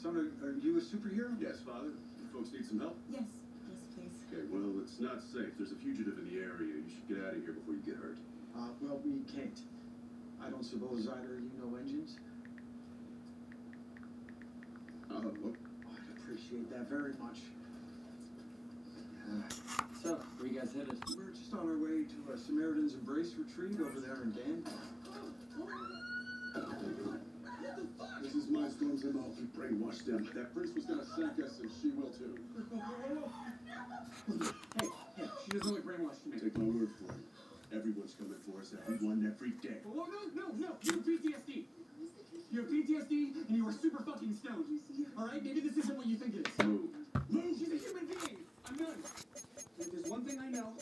Son, are you a superhero? Yes, Father. You folks need some help? Yes, please. Okay, well, it's not safe. There's a fugitive in the area. You should get out of here before you get hurt. Well, we can't. I don't suppose either of you know engines? Look. I'd appreciate that very much. So, where you guys headed? We're just on our way to a Samaritan's Embrace retreat over there in Danville. This is my storms and all. We brainwashed them. That prince was gonna sack us, and she will too. Hey, she doesn't look brainwashed to me. Take my word for it. Everyone's coming for us. Everyone, every day. Oh, no. You have PTSD. You have PTSD, and you are super fucking stoned. All right? Maybe this isn't what you think it is. Move. Move! She's a human being. I'm done. If there's one thing I know.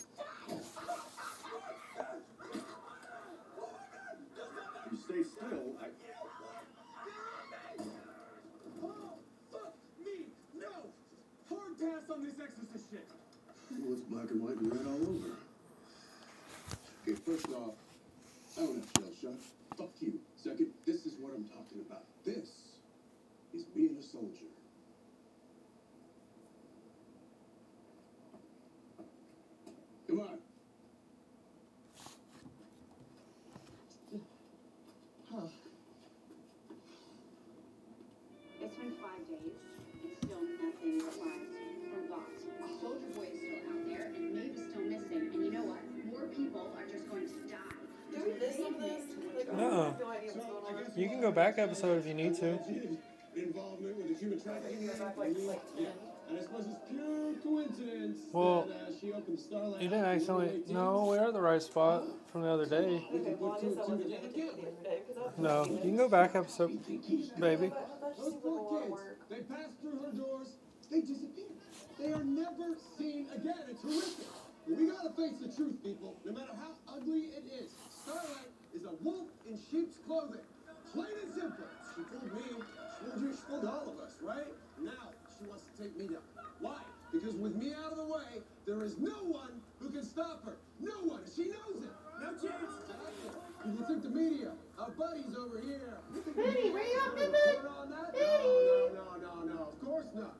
You stay still. Oh, fuck me! No! Hard pass on this exorcist shit. Well, it's black and white and red all over. Okay, first off, I don't have shell shock. Fuck you. Second, this is what I'm talking about. This is being a soldier. Come on. It's been 5 days, and still nothing but lives were lost. Soldier Boy is still out there, and Maeve is still missing. And you know what? More people are just going to die. Do we miss some of this? Like, No. I have no idea what's going on. You can go back episode if you need to. Involvement with the human trafficking. Go back like 10. And I suppose it's pure coincidence Well, that she opened Starlight. You didn't accidentally. No, we're at the right spot from the other day. Okay, well, I guess I wasn't paying attention the other day, because I No, you can go back episode, baby. I thought she Those seemed like a poor lot of kids, work. they pass through her doors, they disappear. They are never seen again. It's horrific. We gotta face the truth, people. No matter how ugly it is, Starlight is a wolf in sheep's clothing. Plain and simple. She fooled me. She fooled all of us, right? Now she wants to take me down. Why? Because with me out of the way, there is no one who can stop her. No one. And she knows it. No chance. You think the media, our buddies over here. Betty, where you at, Gonna baby? report on that? Betty! No. Of course not.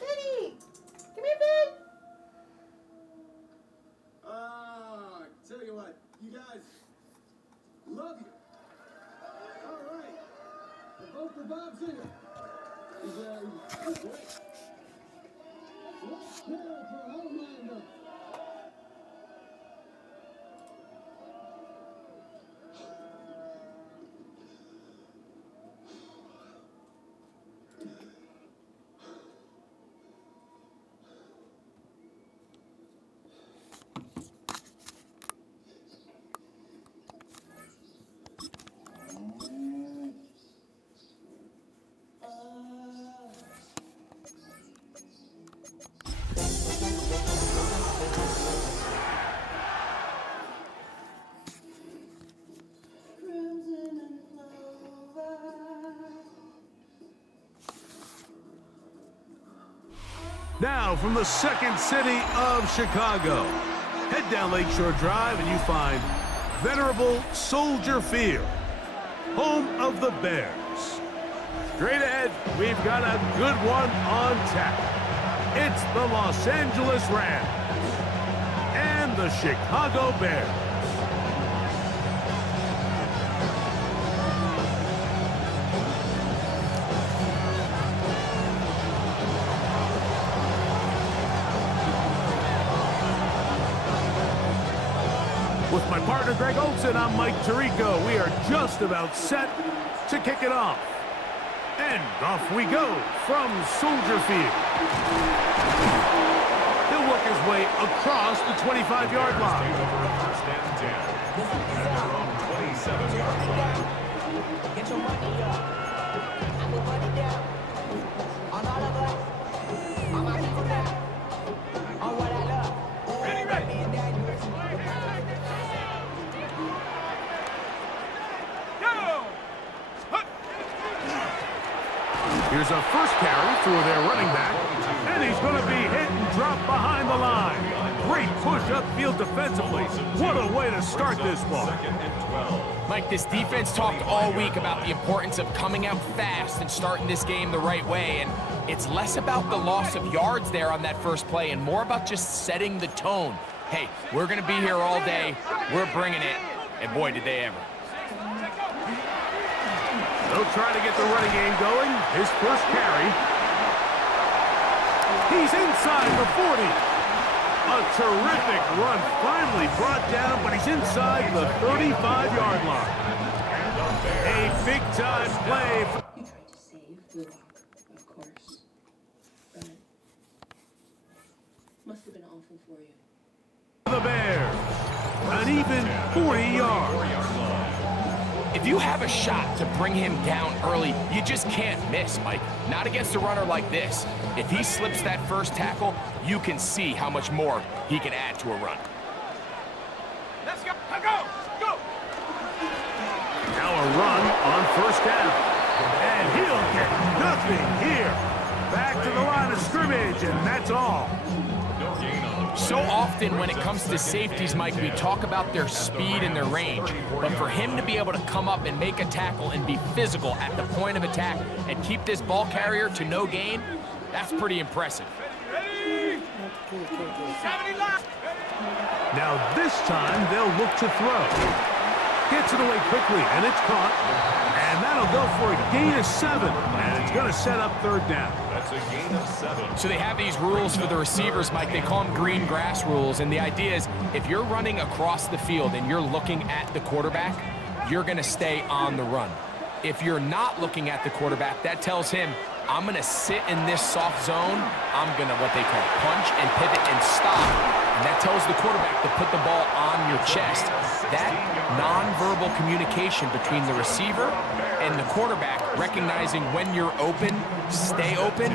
Betty! Come here, babe! Tell you what, you guys, love you. All right. A vote for Bob Singer. He's great. Let's cheer for Homelander. Now from the second city of Chicago, head down Lakeshore Drive and you find venerable Soldier Field, home of the Bears. Straight ahead, we've got a good one on tap. It's the Los Angeles Rams and the Chicago Bears. With my partner Greg Olson, I'm Mike Tirico. We are just about set to kick it off. And off we go from Soldier Field. He'll work his way across the 25-yard line. First and 10. At their own 27-yard line. Get your money up. I put money down. On all of us. On my people now. On what I love. Ready, ready. Here's a first carry for their running back, and And he's going to be hit and dropped behind the line. Great push upfield defensively. What a way to start this ball. Mike, this defense talked all week about the importance of coming out fast and starting this game the right way, and it's less about the loss of yards there on that first play and more about just setting the tone. Hey, we're going to be here all day. We're bringing it, and boy, did they ever. They'll try to get the running game going. His first carry. He's inside the 40. A terrific run, finally brought down, but he's inside the 35-yard line. A big-time play. You tried to save the rock, of course. But must have been awful for you. The Bears, an even 40 yards. If you have a shot to bring him down early, you just can't miss, Mike. Not against a runner like this. If he slips that first tackle, you can see how much more he can add to a run. Let's go. Go. Now a run on first down. And he'll get nothing here. Back to the line of scrimmage, and that's all. So often when it comes to safeties, Mike, we talk about their speed and their range. But for him to be able to come up and make a tackle and be physical at the point of attack and keep this ball carrier to no gain, that's pretty impressive. Now this time they'll look to throw. Gets it away quickly, and it's caught. And that'll go for a gain of 7. And it's going to set up third down. That's a gain of 7. So they have these rules for the receivers, Mike. They call them green grass rules. And the idea is if you're running across the field and you're looking at the quarterback, you're going to stay on the run. If you're not looking at the quarterback, that tells him, I'm going to sit in this soft zone. I'm going to, what they call, punch and pivot and stop. And that tells the quarterback to put the ball on your chest. That nonverbal communication between the receiver and the quarterback, recognizing when you're open, stay open,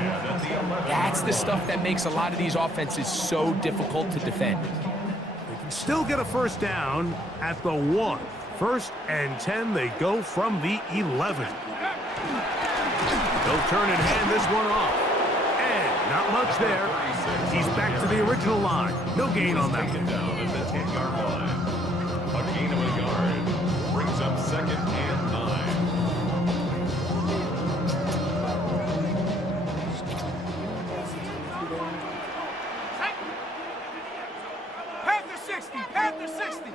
that's the stuff that makes a lot of these offenses so difficult to defend. They can still get a first down at the 1. 1st and 10, they go from the 11. They'll turn and hand this one off. And not much there. He's back to the original line. No gain on that. Taken down at the 10-yard line. A gain of a yard brings up 2nd and 9. Panther 60. Panther 60.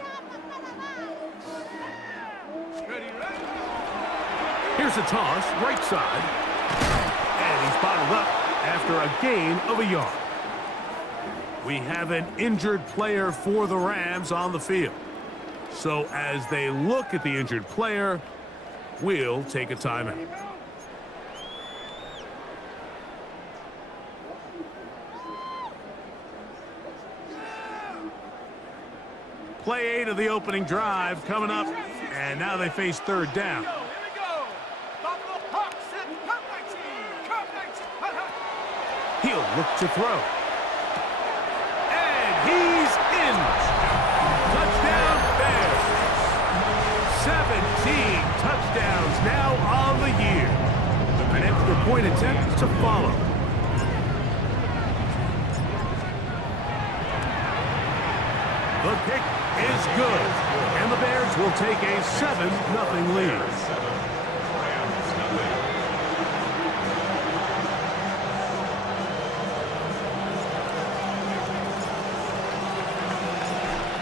Here's a toss, right side. And he's bottled up after a gain of a yard. We have an injured player for the Rams on the field. So as they look at the injured player, we'll take a timeout. Play 8 of the opening drive coming up, and now they face third down. He'll look to throw. And he's in. Touchdown Bears. 17 touchdowns now on the year. An extra point attempt to follow. The kick is good. And the Bears will take a 7-0 lead.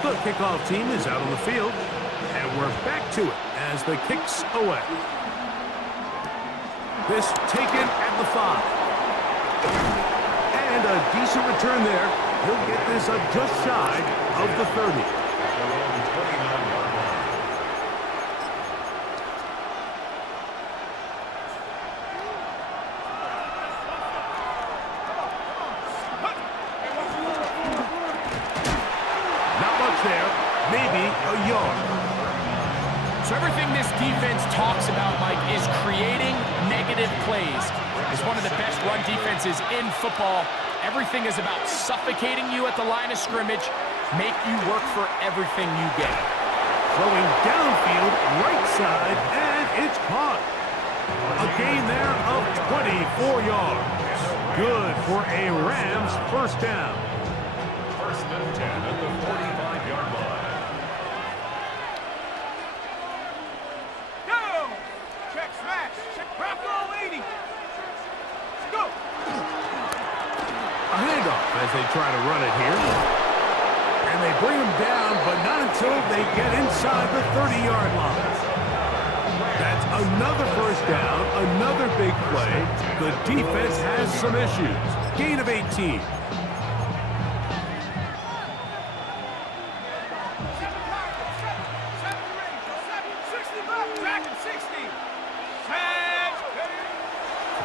The kickoff team is out on the field, and we're back to it as the kick's away. This taken at the 5. And a decent return there. He'll get this up just shy of the 30. Maybe a yard. So everything this defense talks about, Mike, is creating negative plays. It's one of the best run defenses in football. Everything is about suffocating you at the line of scrimmage, make you work for everything you get. Throwing downfield, right side, and it's caught. A gain there of 24 yards. good for a Rams first down. First and 10 at the 45-yard line. Go! Check smash. Check Bronco 80. Go! A handoff as they try to run it here. And they bring him down, but not until they get inside the 30-yard line. That's another first down, another big play. The defense has some issues. Gain of 18.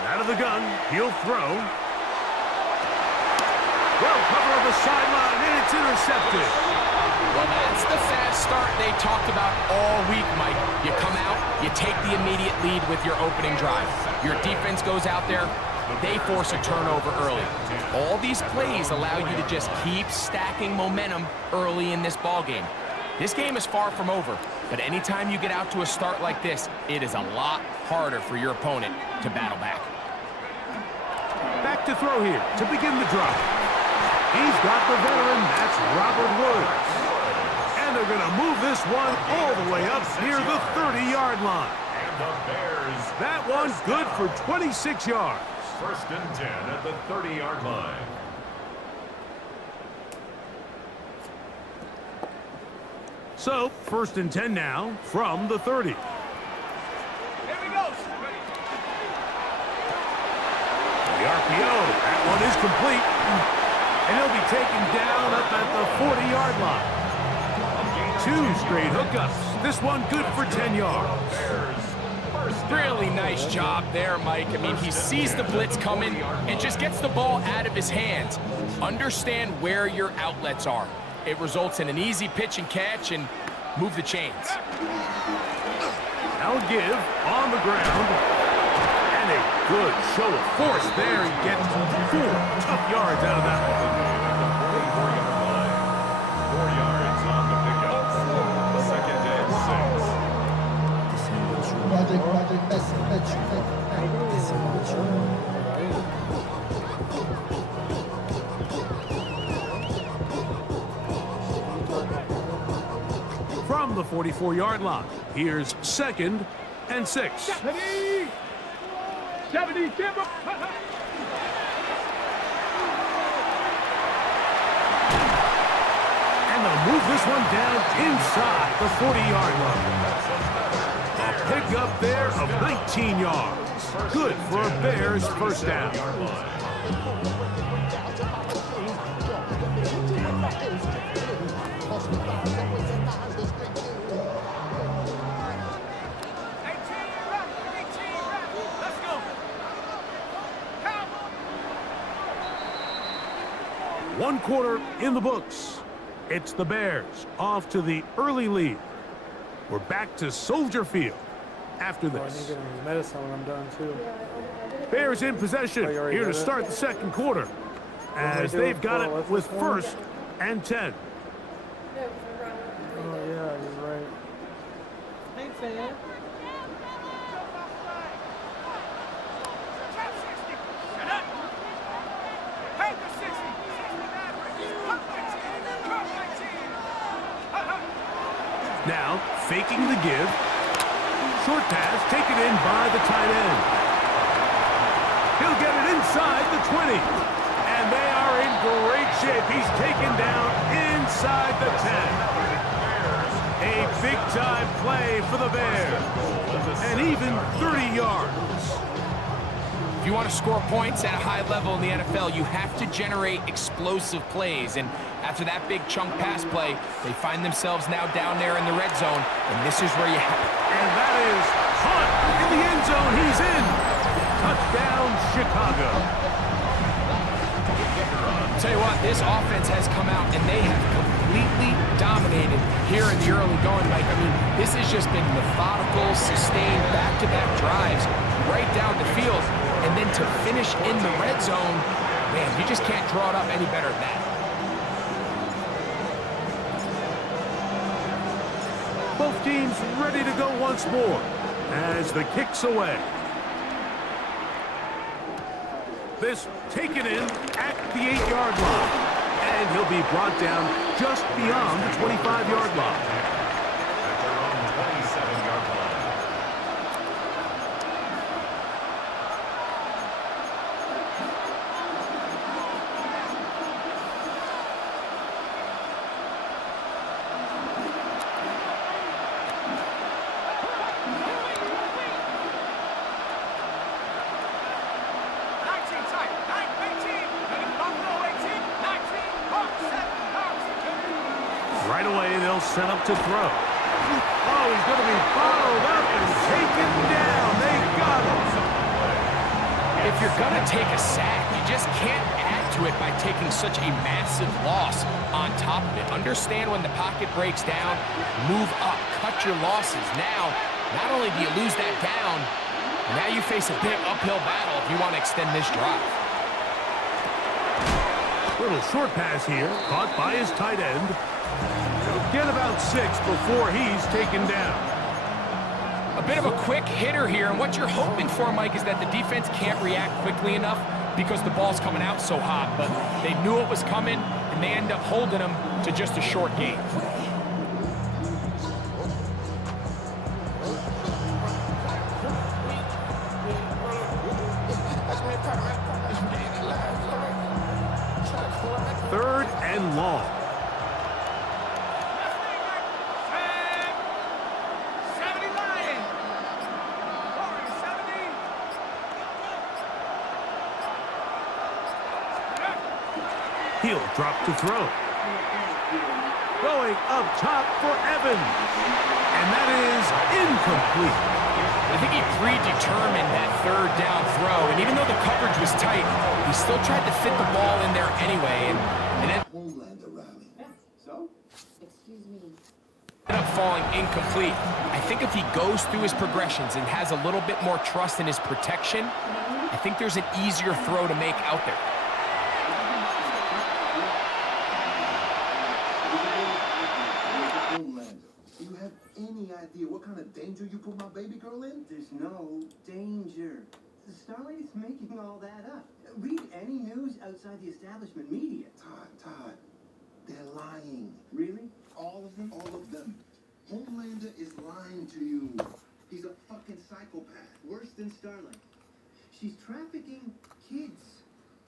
Out of the gun, he'll throw. Well, cover on the sideline, and it's intercepted. Well, that's the fast start they talked about all week, Mike. You come out, you take the immediate lead with your opening drive. Your defense goes out there, they force a turnover early. All these plays allow you to just keep stacking momentum early in this ball game. This game is far from over, but anytime you get out to a start like this, it is a lot harder for your opponent to battle back. Back to throw here to begin the drive. He's got the veteran, that's Robert Woods. And they're going to move this one all the way up near the 30-yard line. And the Bears. That one's good for 26 yards. First and 10 at the 30-yard line. So, first and 10 now from the 30. Here we go. The RPO, that one is complete. And he'll be taken down up at the 40-yard line. 2 straight hookups. This one good for 10 yards. Really nice job there, Mike. I mean, he sees the blitz coming and just gets the ball out of his hands. Understand where your outlets are. It results in an easy pitch and catch and move the chains. Now give on the ground. And a good show of force there. He gets 4 tough yards out of that one. 4 yards on the pickup. Second and 6. From the 44-yard line, here's second and 6. 70, give up. And they'll move this one down inside the 40-yard line. A pickup there of 19 yards. Good for a Bears first down. One quarter in the books. It's the Bears off to the early lead. We're back to Soldier Field after I need to this. get his medicine when I'm done, too. Bears in possession here to start the second quarter as they've got it with first and 10. Oh, yeah, you're right. Hey, fan. Now, faking the give. Short pass taken in by the tight end. He'll get it inside the 20. And they are in great shape. He's taken down inside the 10. A big-time play for the Bears. And even 30 yards. If you want to score points at a high level in the NFL, you have to generate explosive plays. And after that big chunk pass play, they find themselves now down there in the red zone. And this is where you have... And that is Hunt in the end zone. He's in. Touchdown, Chicago. I'll tell you what, this offense has come out and they have completely dominated here in the early going, Mike. I mean, this has just been methodical, sustained, back-to-back drives right down the field. And then to finish in the red zone, man, you just can't draw it up any better than that. Both teams ready to go once more as the kick's away. This taken in at the 8-yard line. And he'll be brought down just beyond the 25-yard line. At their own 27-yard line. Right away, they'll set up to throw. Oh, he's going to be bottled up and taken down. They got him. If you're going to take a sack, you just can't add to it by taking such a massive loss on top of it. Understand when the pocket breaks down, move up, cut your losses. Now, not only do you lose that down, now you face a big uphill battle if you want to extend this drive. Little short pass here, caught by his tight end. He'll get about 6 before he's taken down. A bit of a quick hitter here, and what you're hoping for, Mike, is that the defense can't react quickly enough because the ball's coming out so hot, but they knew it was coming, and they end up holding them to just a short game. Third and long. He'll drop to throw. Going up top for Evans. And that is incomplete. I think he predetermined that third down throw, and even though the coverage was tight, he still tried to fit the ball in there anyway, and then Homelander rally. So? Excuse me. ended up falling incomplete. I think if he goes through his progressions and has a little bit more trust in his protection, I think there's an easier throw to make out there. Homelander, do you have any idea what kind of danger you put my baby girl in? There's no danger. Starlight is making all that up. Read any news outside the establishment media. Todd, they're lying. Really? All of them? All of them. Homelander is lying to you. He's a fucking psychopath. Worse than Starlight. She's trafficking kids.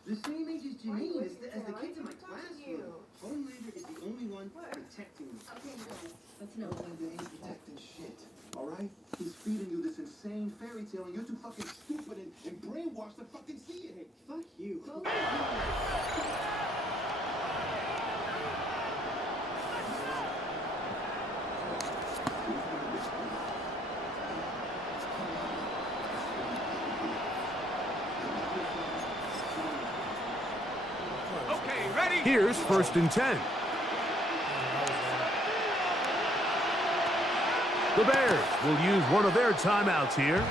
The same age as Janine, as the kids in my classroom. Homelander is the only one protecting me. Okay, guys, let's know. Homelander ain't protecting shit, alright? He's feeding you this insane fairy tale and you're too fucking stupid and brainwashed to fucking see it. Hey, fuck you. Here's 1st and 10. The Bears will use one of their timeouts here.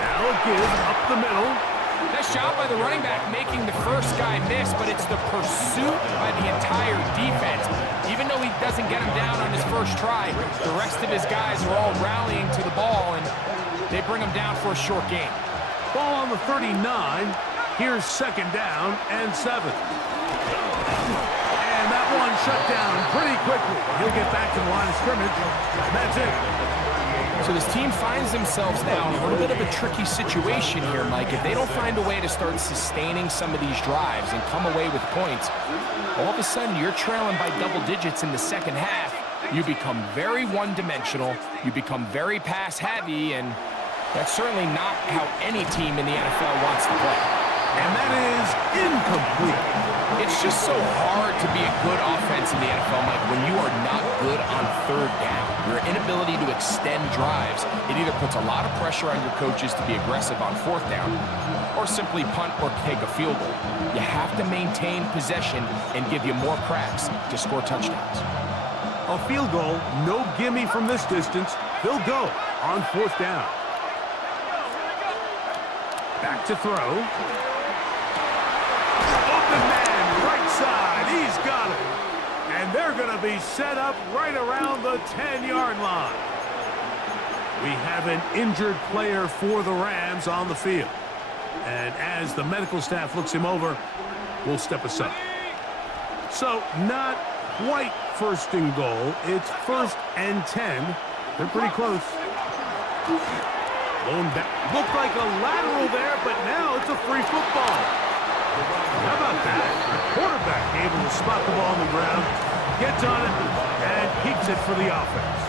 Now a give up the middle. Nice job by the running back making the first guy miss, but it's the pursuit by the entire defense. Even though he doesn't get him down on his first try, the rest of his guys are all rallying to the ball, and they bring him down for a short gain. Ball on the 39. Here's 2nd down and 7. And that one shut down pretty quickly. He'll get back to the line of scrimmage. And that's it. So this team finds themselves now in a little bit of a tricky situation here, Mike. If they don't find a way to start sustaining some of these drives and come away with points, all of a sudden you're trailing by double digits in the second half. You become very one-dimensional. You become very pass-heavy, and that's certainly not how any team in the NFL wants to play. And that is incomplete. It's just so hard to be a good offense in the NFL, Mike, when you are not good on third down. Your inability to extend drives, it either puts a lot of pressure on your coaches to be aggressive on fourth down or simply punt or take a field goal. You have to maintain possession and give you more cracks to score touchdowns. A field goal, no gimme from this distance. They'll go on fourth down. Back to throw. Open man, right side. He's got it. And they're going to be set up right around the 10-yard line. We have an injured player for the Rams on the field. And as the medical staff looks him over, we'll step aside. So not quite first and goal. It's 1st and 10. They're pretty close. Blown back. Looked like a lateral there, but now it's a free football. How about that? Quarterback able to spot the ball on the ground, gets on it, and keeps it for the offense.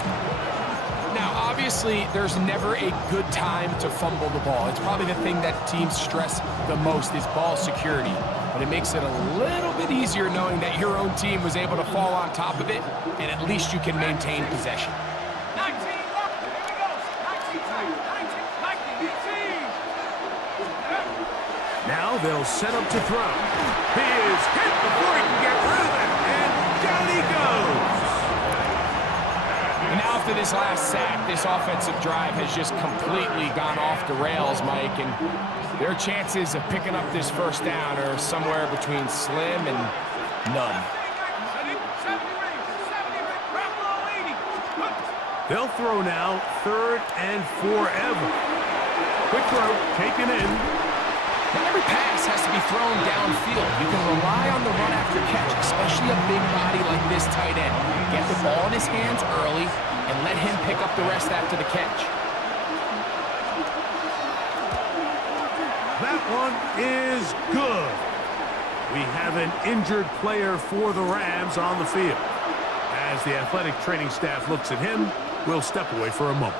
Now, obviously, there's never a good time to fumble the ball. It's probably the thing that teams stress the most is ball security. But it makes it a little bit easier knowing that your own team was able to fall on top of it, and at least you can maintain possession. Now they'll set up to throw. He is hit before he can get rid of it, and down he goes. And now after this last sack, this offensive drive has just completely gone off the rails, Mike, and their chances of picking up this first down are somewhere between slim and none. They'll throw now, 3rd and forever. Quick throw, taken in. Now, every pass has to be thrown downfield. You can rely on the run after catch, especially a big body like this tight end. Get the ball in his hands early and let him pick up the rest after the catch. That one is good. We have an injured player for the Rams on the field. As the athletic training staff looks at him, we'll step away for a moment.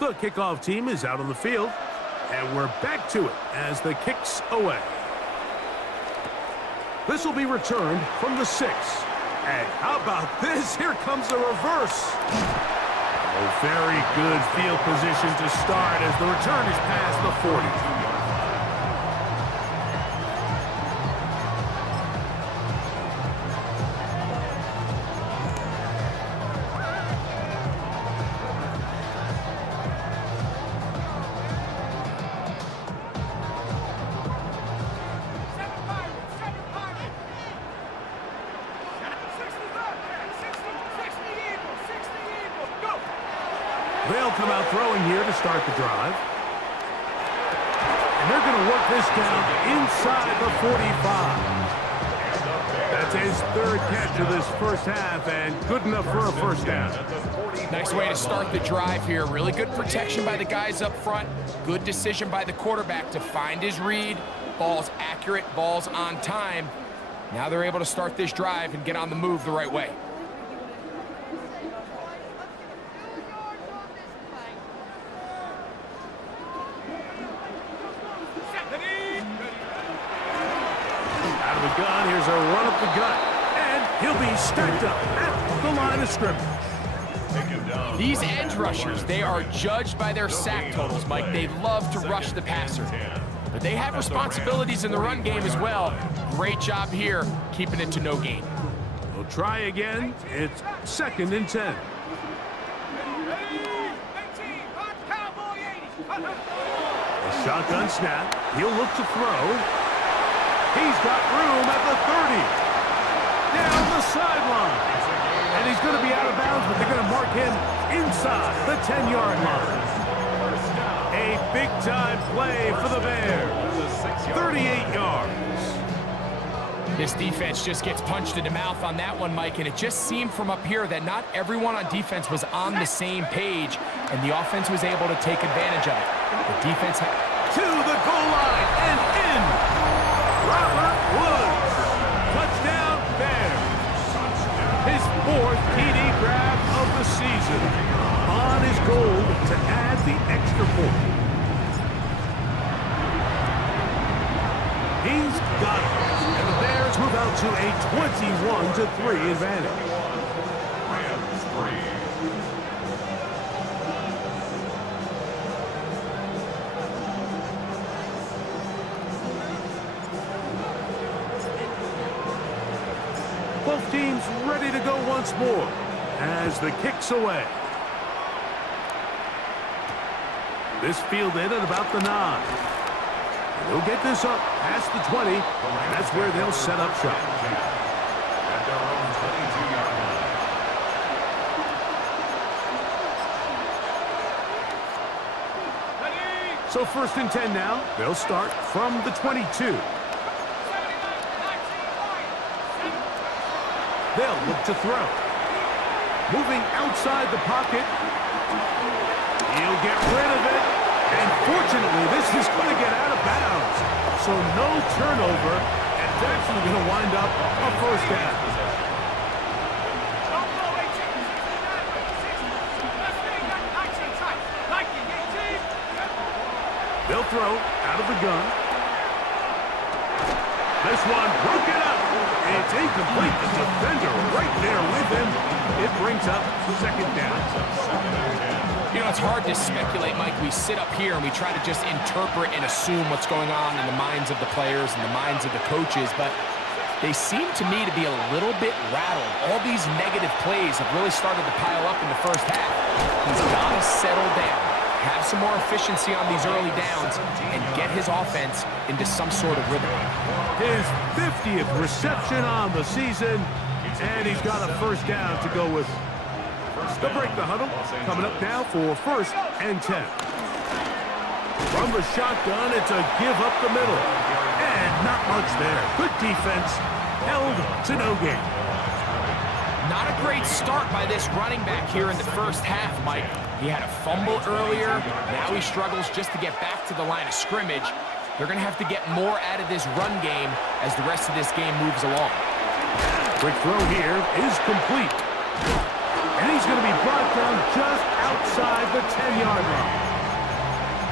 The kickoff team is out on the field, and we're back to it as the kick's away. This will be returned from the 6. And how about this? Here comes the reverse. A very good field position to start as the return is past the 40. They'll come out throwing here to start the drive. And they're going to work this down inside the 45. That's his 3rd catch of this first half, and good enough for a first down. Nice way to start the drive here. Really good protection by the guys up front. Good decision by the quarterback to find his read. Ball's accurate, ball's on time. Now they're able to start this drive and get on the move the right way. Gun. Here's a run up the gut, and he'll be stacked up at the line of scrimmage. These edge rushers, they are judged by their sack totals, Mike. They love to rush the passer, but they have responsibilities in the run game as well. Great job here, keeping it to no gain. We'll try again. It's 2nd and 10. A shotgun snap. He'll look to throw. He's got room at the 30. Down the sideline. And he's going to be out of bounds, but they're going to mark him inside the 10-yard line. A big-time play for the Bears. 38 yards. This defense just gets punched in the mouth on that one, Mike, and it just seemed from up here that not everyone on defense was on the same page, and the offense was able to take advantage of it. The defense had... To the goal line and in. Robert Woods. Touchdown, Bears. His 4th TD grab of the season. On his goal to add the extra point. now to a 21-3 advantage. Rams 3. Both teams ready to go once more as the kick's away. This fielded at about the 9. They'll get this up past the 20. That's where they'll set up shop. At their own 22-yard line. So 1st and 10 now. They'll start from the 22. They'll look to throw. Moving outside the pocket. He'll get rid of it. And fortunately, this is going to get out of bounds. So no turnover. And it's actually going to wind up a 1st down. They'll throw out of the gun. This one broken up. It's incomplete. The defender right there with him. It brings up 2nd down. You know, it's hard to speculate, Mike. We sit up here and we try to just interpret and assume what's going on in the minds of the players and the minds of the coaches, but they seem to me to be a little bit rattled. All these negative plays have really started to pile up in the 1st half. He's got to settle down, have some more efficiency on these early downs, and get his offense into some sort of rhythm. His 50th reception on the season, and he's got a 1st down to go with. They'll break the huddle. Coming up now for 1st and 10. From the shotgun, it's a give up the middle. And not much there. Good defense. Held to no gain. Not a great start by this running back here in the 1st half, Mike. He had a fumble earlier. Now he struggles just to get back to the line of scrimmage. They're going to have to get more out of this run game as the rest of this game moves along. Quick throw here is complete. And he's going to be brought down just outside the 10-yard line.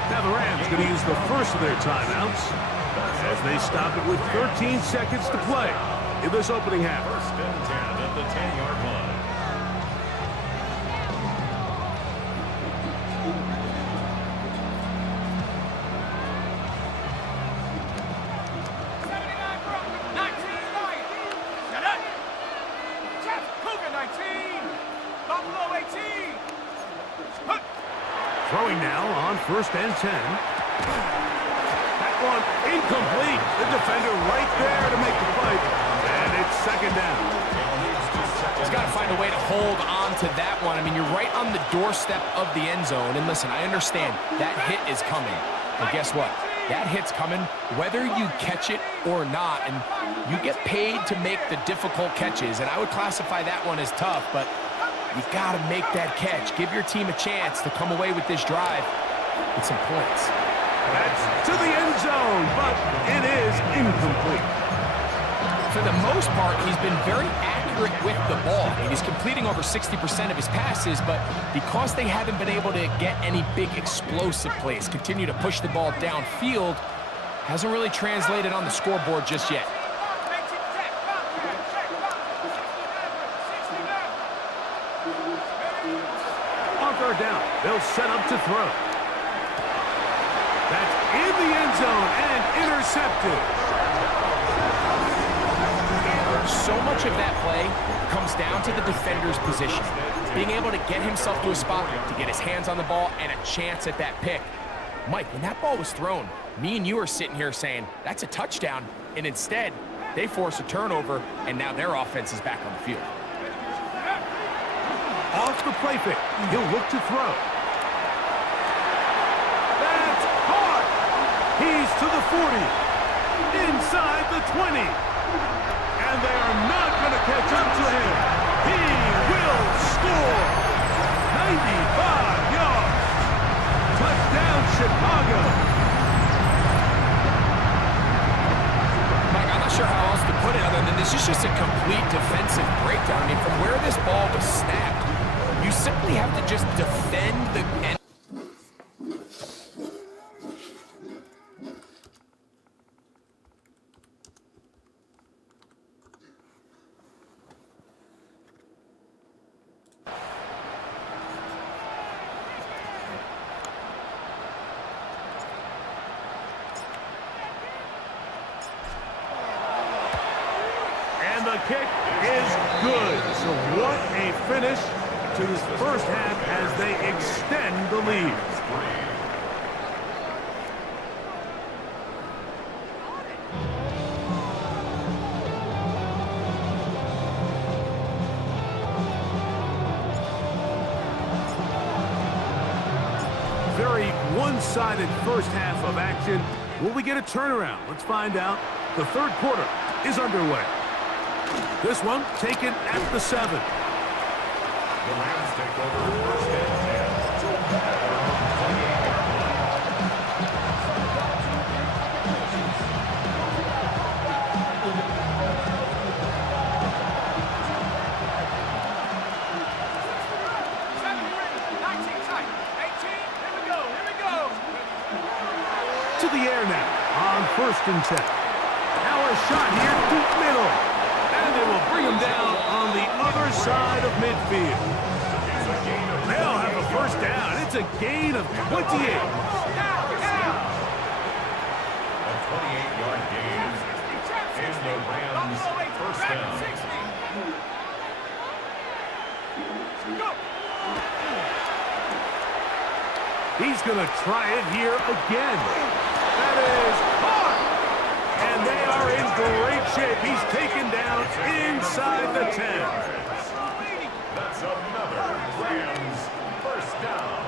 Now the Rams going to use the first of their timeouts as they stop it with 13 seconds to play in this opening half. 1st and 10 at the 10-yard line. Throwing now on 1st and 10. That one incomplete. The defender right there to make the play. And it's 2nd down. He's got to find a way to hold on to that one. I mean, you're right on the doorstep of the end zone. And listen, I understand that hit is coming. But guess what? That hit's coming whether you catch it or not. And you get paid to make the difficult catches. And I would classify that one as tough, but you've got to make that catch. Give your team a chance to come away with this drive with some points. That's to the end zone, but it is incomplete. For the most part, he's been very accurate with the ball. I mean, he's completing over 60% of his passes, but because they haven't been able to get any big explosive plays, continue to push the ball downfield, hasn't really translated on the scoreboard just yet. On 3rd down, they'll set up to throw. That's in the end zone and intercepted. So much of that play comes down to the defender's position. Being able to get himself to a spot, to get his hands on the ball, and a chance at that pick. Mike, when that ball was thrown, me and you are sitting here saying, that's a touchdown, and instead, they force a turnover, and now their offense is back on the field. Off the play fake, he'll look to throw. That's hard. He's to the 40, inside the 20. And they are not going to catch up to him. He will score. 95 yards. Touchdown, Chicago. Mike, I'm not sure how else to put it other than this is just a complete defensive breakdown. I mean, from where this ball was snapped, you simply have to just defend the end. the kick is good. So what a finish to this first half as they extend the lead. Very one-sided first half of action. Will we get a turnaround? Let's find out. The third quarter is underway. This one taken at the 7. The Rams take over first and 10. To the air now on 1st and 10. Now a shot here deep middle. And they will bring him down on the other side of midfield. They'll have a first down. It's a gain of 28. A 28-yard gain. And the Rams first down. He's going to try it here again. That is hard. And they are in great shape. He's taken down inside the 10. That's another Rams first down.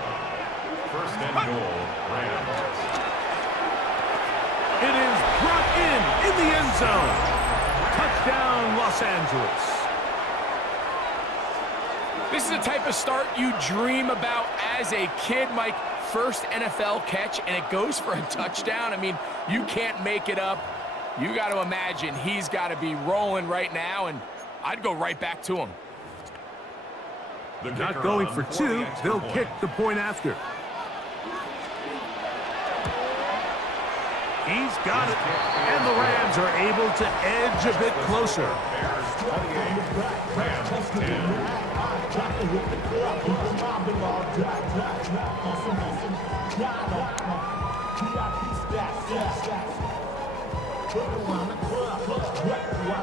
First and goal, Rams. It is brought in the end zone. Touchdown, Los Angeles. This is the type of start you dream about as a kid, Mike. First NFL catch, and it goes for a touchdown. I mean, you can't make it up. You got to imagine he's got to be rolling right now, and I'd go right back to him. Not going for 2. They'll kick the point after. He's got it. And the Rams are able to edge a bit closer.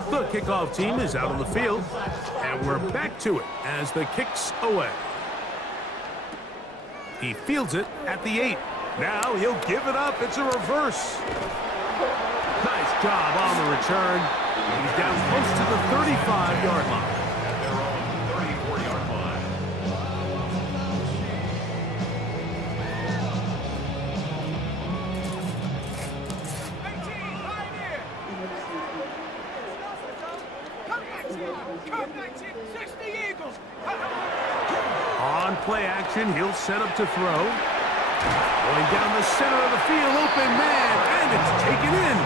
The kickoff team is out on the field, and we're back to it as the kick's away. He fields it at the 8. Now he'll give it up. It's a reverse. Nice job on the return. He's down close to the 35-yard line. They're on the 34-yard line. On play action, he'll set up to throw. Going down the center of the field, open man, and it's taken in.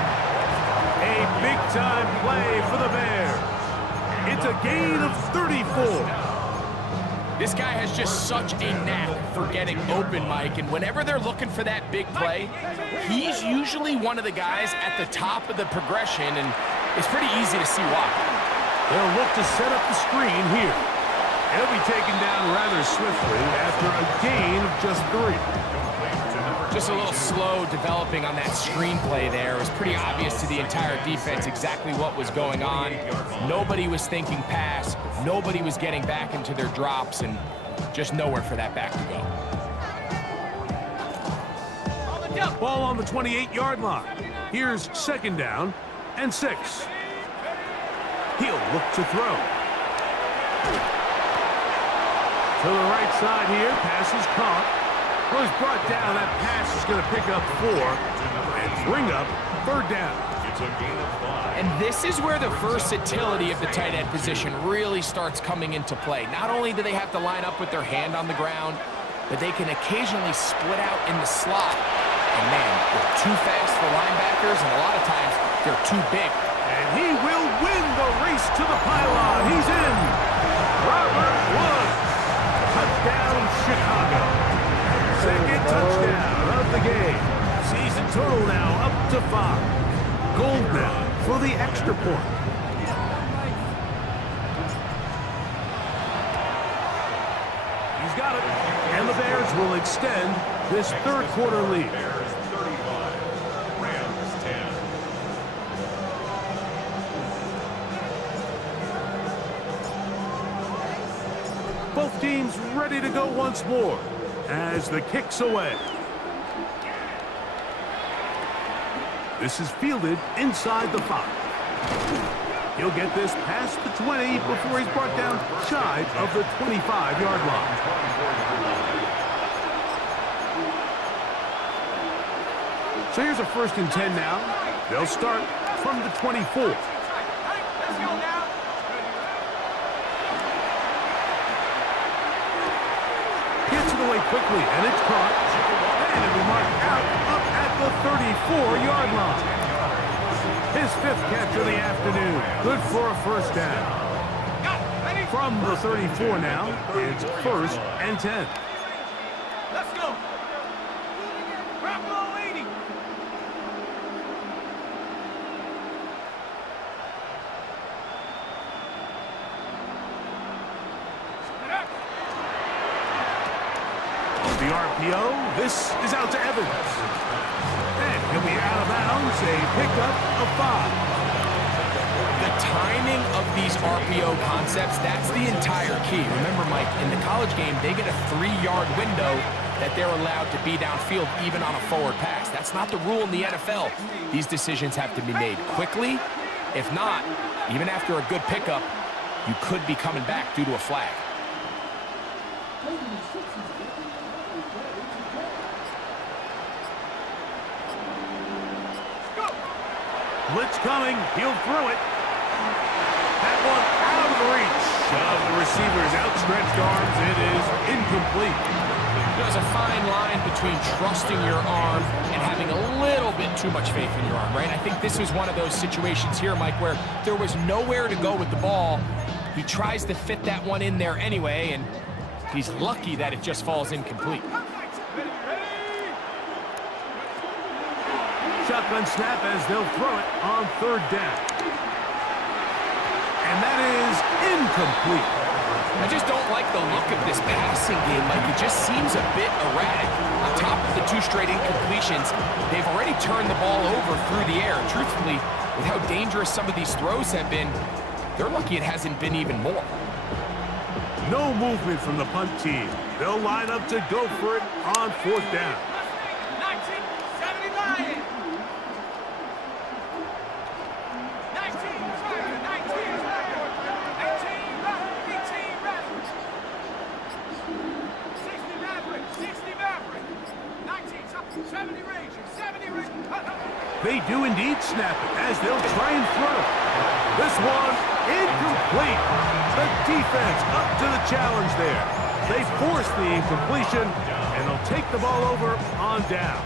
A big-time play for the Bears. It's a gain of 34. This guy has just such a knack for getting open, Mike, and whenever they're looking for that big play, he's usually one of the guys at the top of the progression, and it's pretty easy to see why. They'll look to set up the screen here. He'll be taken down rather swiftly after a gain of just 3. Just a little slow developing on that screenplay there. It was pretty obvious to the entire defense exactly what was going on. Nobody was thinking pass. Nobody was getting back into their drops, and just nowhere for that back to go. Ball on the 28-yard line. Here's 2nd down and 6. He'll look to throw. To the right side here, pass is caught. Was brought down. That pass is going to pick up 4 and bring up 3rd down. It's a gain of 5. And this is where the versatility of the tight end position really starts coming into play. Not only do they have to line up with their hand on the ground, but they can occasionally split out in the slot. And man, they're too fast for linebackers, and a lot of times they're too big. And he will win the race to the pylon. He's in. Robert Woods. Touchdown, Chicago. 2nd touchdown of the game. Season total now up to 5. Gold now for the extra point. He's got it. And the Bears will extend this 3rd quarter lead. Bears 35, Rams 10. Both teams ready to go once more as the kick's away. This is fielded inside the 5. He'll get this past the 20 before he's brought down shy of the 25-yard line. So here's a 1st and 10 now. They'll start from the 24. Gets it away quickly, and it's caught. And it'll be marked out up at the 34-yard line. His 5th catch of the afternoon. Good for a 1st down. From the 34 now, it's 1st and 10. Let's go. Bravo 80. The RPO, this is out to Evans. And he'll be out of bounds, a pickup of 5. The timing of these RPO concepts, that's the entire key. Remember, Mike, in the college game, they get a 3-yard window that they're allowed to be downfield even on a forward pass. That's not the rule in the NFL. These decisions have to be made quickly. If not, even after a good pickup, you could be coming back due to a flag. Blitz coming, he'll throw it. That one out of the reach of the receiver's outstretched arms. It is incomplete. There's a fine line between trusting your arm and having a little bit too much faith in your arm, right? I think this was one of those situations here, Mike, where there was nowhere to go with the ball. He tries to fit that one in there anyway, and he's lucky that it just falls incomplete. Shotgun snap as they'll throw it on 3rd down. And that is incomplete. I just don't like the look of this passing game. Like, it just seems a bit erratic. On top of the 2 straight incompletions, they've already turned the ball over through the air. Truthfully, with how dangerous some of these throws have been, they're lucky it hasn't been even more. No movement from the punt team. They'll line up to go for it on 4th down. 1979. 70 Rangers. They do indeed snap it as they'll try and throw. This one incomplete. The defense up to the challenge there. They force the incompletion, and they'll take the ball over on down.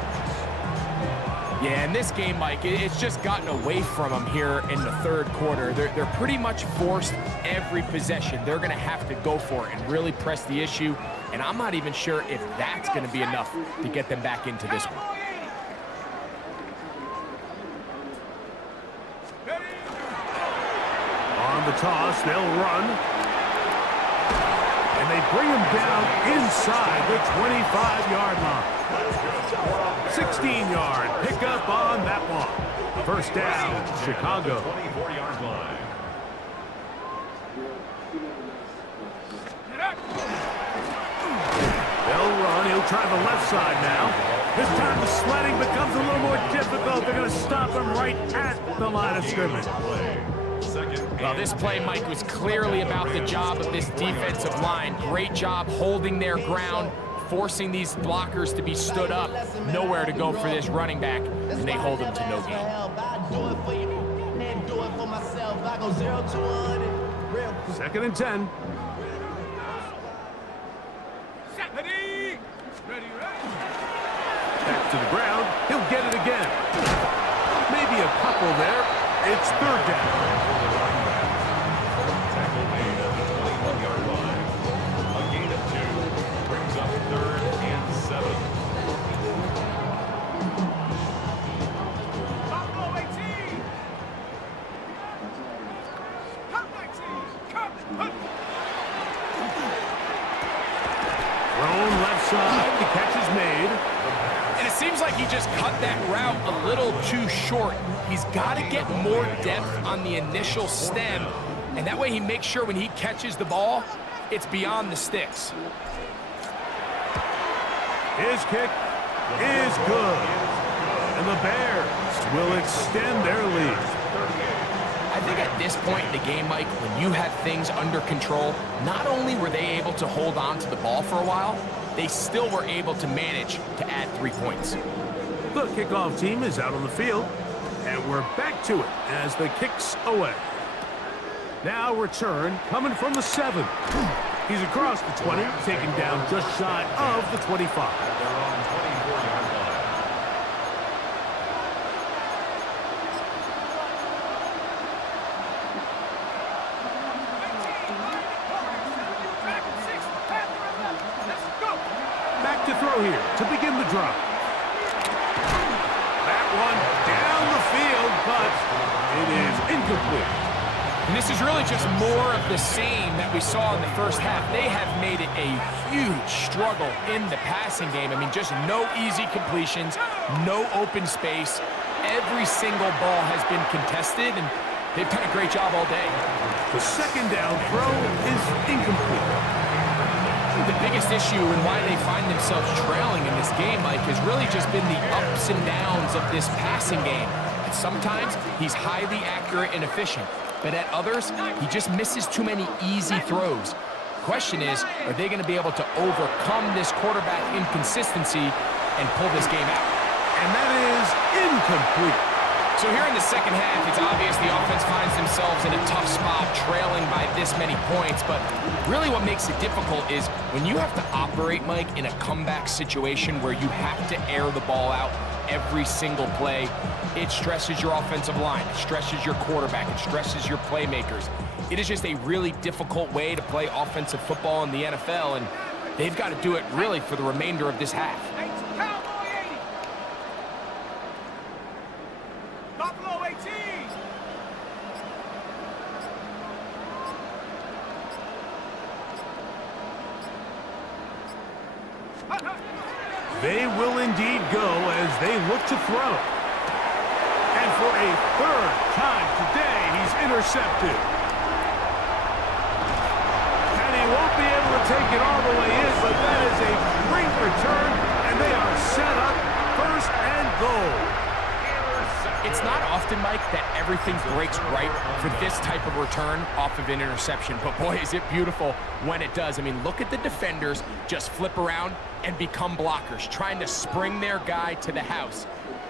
Yeah, in this game, Mike, it's just gotten away from them here in the 3rd quarter. They're pretty much forced every possession. They're going to have to go for it and really press the issue. And I'm not even sure if that's going to be enough to get them back into this one. On the toss, they'll run. And they bring him down inside the 25-yard line. 16-yard pickup on that one. 1st down, Chicago. 24-yard line. They'll run. He'll try the left side now. This time the sledding becomes a little more difficult. They're going to stop him right at the line of scrimmage. Well, this play, Mike, was clearly about the job of this defensive line. Great job holding their ground, forcing these blockers to be stood up. Nowhere to go for this running back, and they hold him to no gain. 2nd and 10. Back to the ground. He'll get it again. Maybe a couple there. It's 3rd down. Tackle made at the 21-yard line. A gain of 2 brings up 3rd and 7. Buffalo 18. Come 19. Come. Thrown left side. The catch is made. And it seems like he just cut that route a little too short. He's got to get more depth on the initial stem, and that way he makes sure when he catches the ball, it's beyond the sticks. His kick is good. And the Bears will extend their lead. I think at this point in the game, Mike, when you have things under control, not only were they able to hold on to the ball for a while, they still were able to manage to add 3 points. The kickoff team is out on the field, and we're back to it as the kick's away. Now return coming from the 7. He's across the 20, taken down just shy of the 25. Back to throw here to begin the drive. That one down the field, but it is incomplete. And this is really just more of the same that we saw in the first half. They have made it a huge struggle in the passing game. I mean, just no easy completions, no open space. Every single ball has been contested, and they've done a great job all day. The second down throw is incomplete. The biggest issue and why they find themselves trailing in this game, Mike, has really just been the ups and downs of this passing game. And sometimes he's highly accurate and efficient, but at others, he just misses too many easy throws. Question is, are they going to be able to overcome this quarterback inconsistency and pull this game out? And that is incomplete. So here in the second half, it's obvious the offense finds themselves in a tough spot, trailing by this many points, but really what makes it difficult is when you have to operate, Mike, in a comeback situation where you have to air the ball out every single play, it stresses your offensive line, it stresses your quarterback, it stresses your playmakers. It is just a really difficult way to play offensive football in the NFL, and they've got to do it really for the remainder of this half. They will indeed go as they look to throw. And for a third time today, he's intercepted. And he won't be able to take it all the way in, but that is a great return, and they are set up 1st and goal. It's not often, Mike, that everything breaks right for this type of return off of an interception, but boy, is it beautiful when it does. I mean, look at the defenders just flip around and become blockers, trying to spring their guy to the house.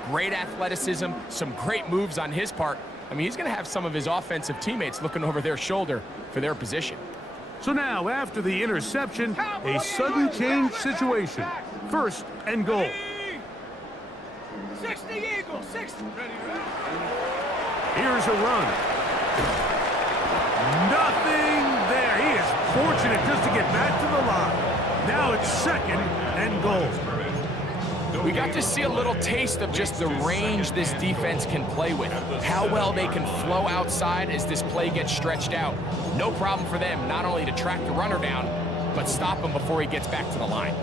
Great athleticism, some great moves on his part. I mean, he's going to have some of his offensive teammates looking over their shoulder for their position. So now, after the interception, a sudden change situation. 1st and goal. 60 Eagles, 60. Here's a run. Nothing there. He is fortunate just to get back to the line. Now it's 2nd and goal. We got to see a little taste of just the range this defense can play with. How well they can flow outside as this play gets stretched out. No problem for them not only to track the runner down, but stop him before he gets back to the line.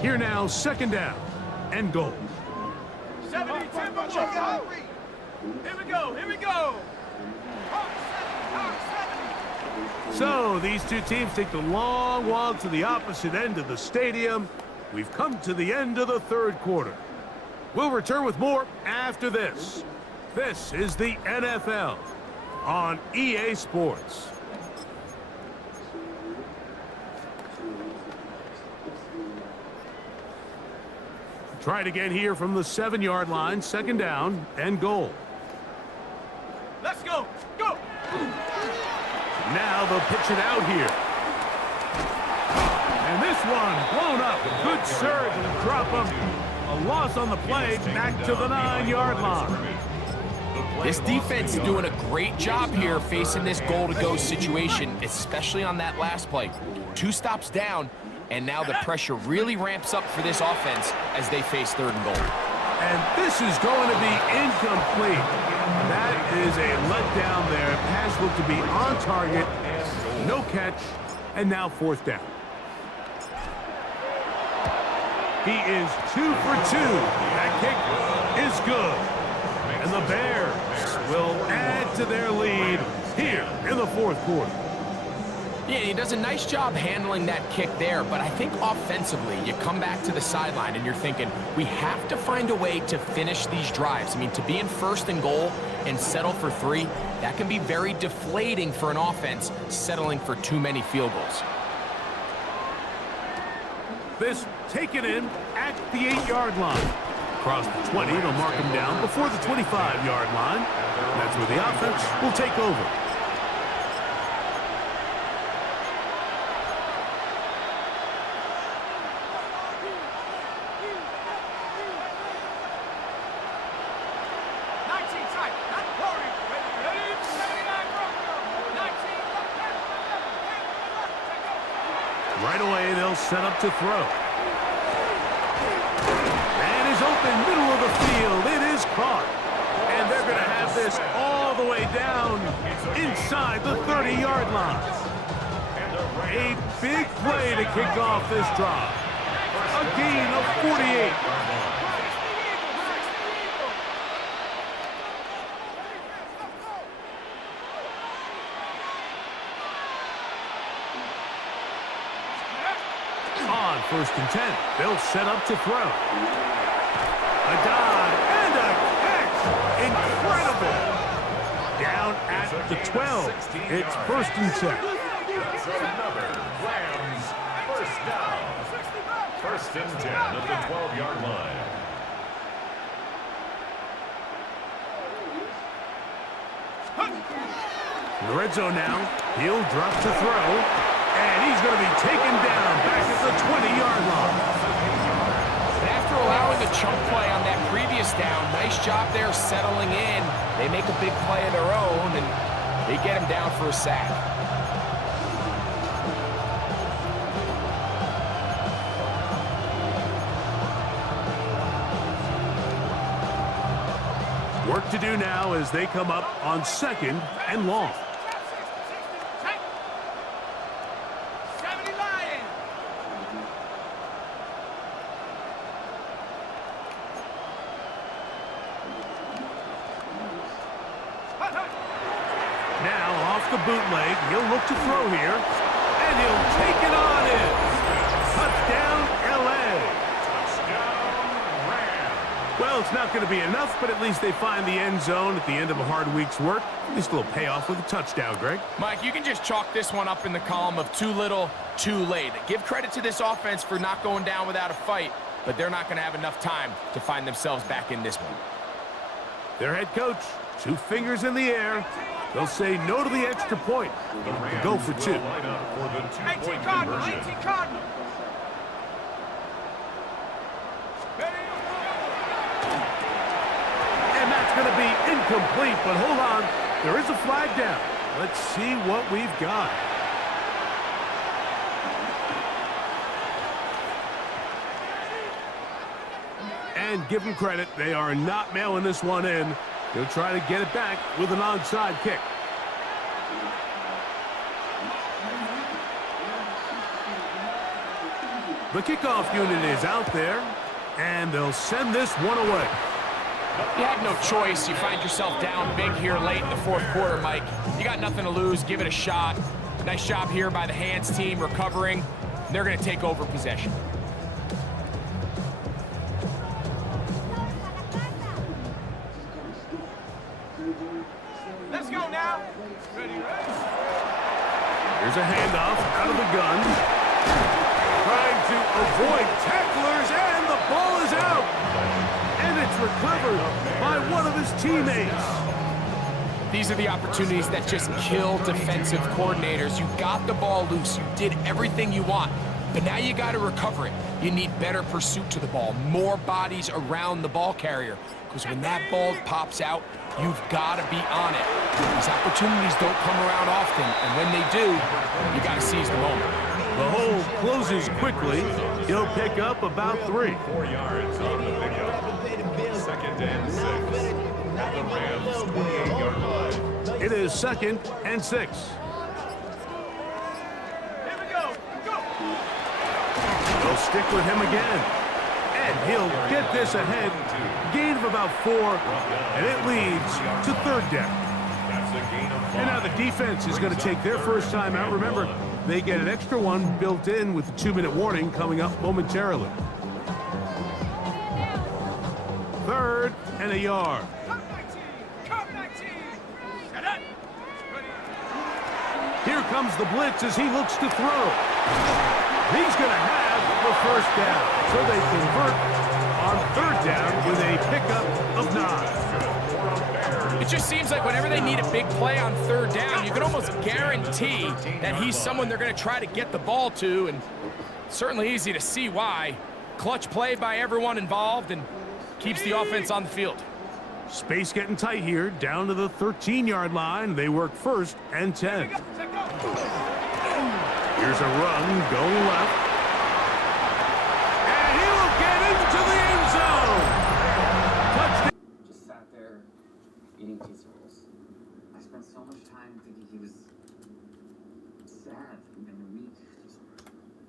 Here now, 2nd down and goal. 70, tempo, here we go, here we go. So these two teams take the long walk to the opposite end of the stadium. We've come to the end of the 3rd quarter. We'll return with more after this. This is the NFL on EA Sports. Try it again here from the 7-yard line, 2nd down and goal. Let's go, go. Now they'll pitch it out here. And this one blown up. Good surge and drop him. A loss on the play, back to the 9-yard line. This defense is doing a great job here facing this goal-to-go situation, especially on that last play. 2 stops down, and now the pressure really ramps up for this offense as they face 3rd and goal. And this is going to be incomplete. That is a letdown there. Pass looked to be on target. No catch, and now 4th down. He is 2 for 2. That kick is good. And the Bears will add to their lead here in the fourth quarter. Yeah, he does a nice job handling that kick there, but I think offensively, you come back to the sideline and you're thinking, we have to find a way to finish these drives. I mean, to be in 1st and goal and settle for 3, that can be very deflating for an offense settling for too many field goals. This taken in at the 8-yard line. Across the 20, they'll mark him down before the 25-yard line. That's where the offense will take over. Right away, they'll set up to throw. And is open, middle of the field. It is caught. And they're going to have this all the way down inside the 30-yard line. A big play to kick off this drive. A gain of 48. On 1st and 10, they'll set up to throw. A dive and a catch. Incredible. Down at the 12. It's 1st and 10. Another Rams first down. 1st and 10 at the 12-yard line. In the red zone now, he'll drop to throw. And he's going to be taken down back at the 20-yard line. But after allowing a chunk play on that previous down, nice job there settling in. They make a big play of their own, and they get him down for a sack. Work to do now as they come up on 2nd and long. Bootleg, he'll look to throw here, and he'll take it on in. Touchdown, LA. Touchdown, Rams. Well, it's not going to be enough, but at least they find the end zone at the end of a hard week's work. At least a little payoff with a touchdown, Greg. Mike, you can just chalk this one up in the column of too little, too late. Give credit to this offense for not going down without a fight, but they're not going to have enough time to find themselves back in this one. Their head coach, 2 fingers in the air. They'll say no to the extra point. Go for 2. Line up for the 2-point conversion. And that's going to be incomplete, but hold on. There is a flag down. Let's see what we've got. And give them credit, they are not mailing this one in. He'll try to get it back with an onside kick. The kickoff unit is out there, and they'll send this one away. You had no choice. You find yourself down big here late in the 4th quarter, Mike. You got nothing to lose. Give it a shot. Nice job here by the hands team recovering. They're going to take over possession. Let's go now. Here's a handoff out of the gun. Trying to avoid tacklers, and the ball is out. And it's recovered by one of his teammates. These are the opportunities that just kill defensive coordinators. You got the ball loose. You did everything you want. But now you got to recover it. You need better pursuit to the ball, more bodies around the ball carrier. Because when that ball pops out, you've got to be on it. These opportunities don't come around often, and when they do, you got to seize the moment. The hole closes quickly. He'll pick up about 3. 4 yards on the pickup. 2nd and 6. At the Rams 28-yard line. It is 2nd and 6. Here we go. Go. They'll stick with him again. And he'll get this ahead. Gain of about 4, and it leads to 3rd down. And now the defense is going to take their first time out. Remember, they get an extra one built in with the 2-minute warning coming up momentarily. 3rd and a yard. Here comes the blitz as he looks to throw. He's going to have the first down. So they convert on 3rd down with a pickup of 9. It just seems like whenever they need a big play on 3rd down, you can almost guarantee that he's someone they're going to try to get the ball to, and certainly easy to see why. Clutch play by everyone involved and keeps the offense on the field. Space getting tight here, down to the 13-yard line. They work 1st and 10. Here's a run going left. And he will get into the end zone. Touchdown. Just sat there eating pizza rolls. I spent so much time thinking he was sad and weak, just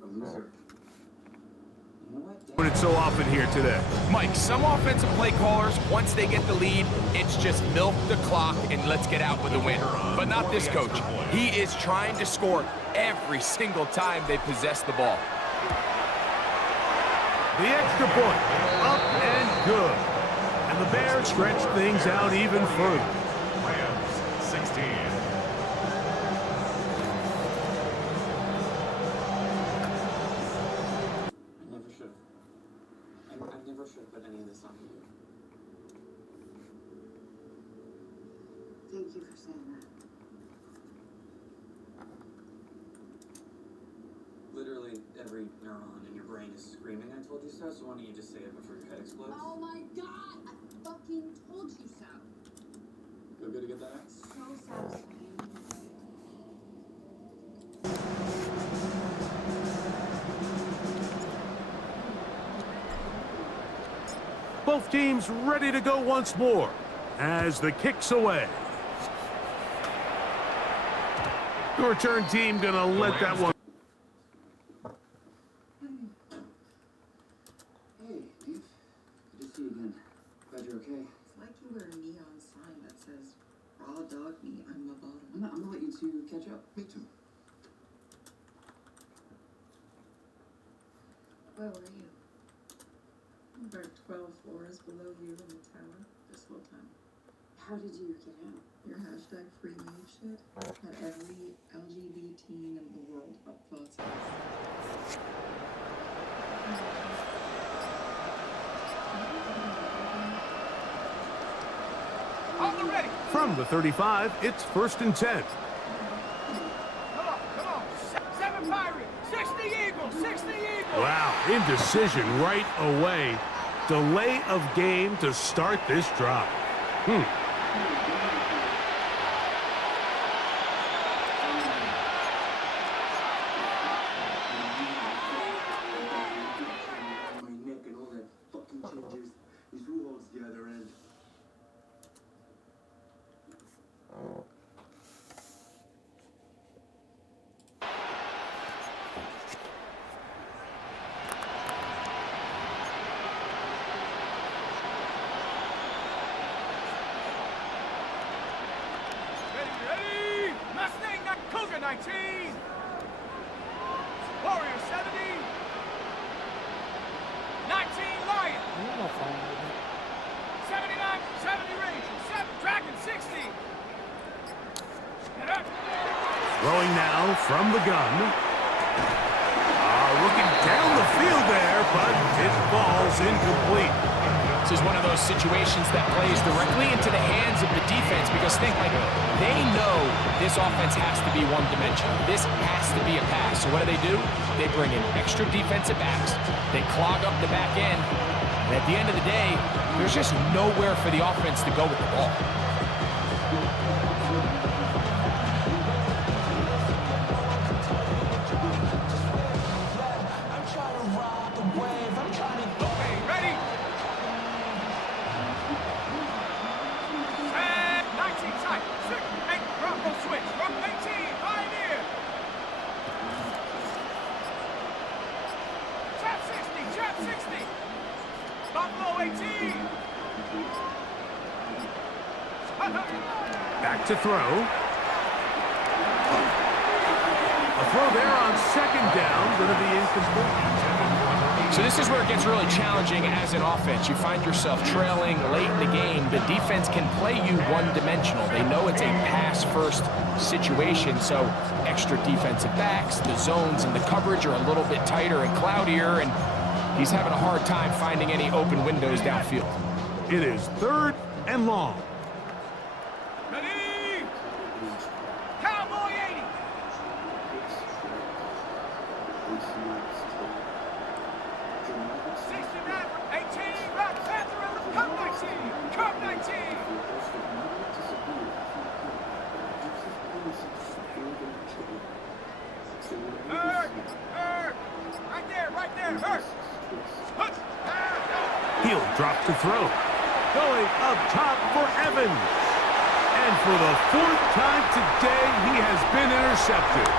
a loser. You know what? But it's so often here today. Mike, some offensive play callers, once they get the lead, it's just milk the clock and let's get out with the win. But not this coach. He is trying to score every single time they possess the ball. The extra point, up and good. And the Bears stretch things out even further. Rams, 16. I never should have put any of this on you. Thank you for saying that. Literally every neuron in your brain is screaming, I told you so, so why don't you just say it before your head explodes? Oh my god! I fucking told you so. Feel good to get that? So satisfying. Both teams ready to go once more as the kick's away. The return team gonna let that one. Hey, Dave. Good to see you again. Glad you're okay. It's like you wear a neon sign that says, raw dog meat on the bottom. I'm gonna let you two catch up. Me too. Where were you? About 12 floors below you in the tower this whole time. How did you get out? Your hashtag free me shit had every LGBT teen in the world upvotes. From the 35, it's 1st and 10. Come on. 7 Pirates, 60 Eagles, 60 Eagles. Wow, indecision right away. Delay of game to start this drive. My neck and all that fucking changes. Is who holds the other end? Ready! Mustang, Cougar 19. Warrior 70. 19 Lion. 79, 70 Ranger. 7 Dragon 60. Get up. Throwing now from the gun. Looking down the field there, but it falls incomplete. This is one of those situations that plays directly into the hands of the defense because think like they know this offense has to be one-dimensional. This has to be a pass. So what do? They bring in extra defensive backs. They clog up the back end. And at the end of the day, there's just nowhere for the offense to go with the ball. Back to throw. A throw there on second down, going to be incomplete. So this is where it gets really challenging as an offense. You find yourself trailing late in the game. The defense can play you one-dimensional. They know it's a pass-first situation, so extra defensive backs, the zones and the coverage are a little bit tighter and cloudier, and he's having a hard time finding any open windows downfield. It is 3rd and long. Ready? Cowboy 80. He'll drop to throw. Going up top for Evans. And for the 4th time today, he has been intercepted.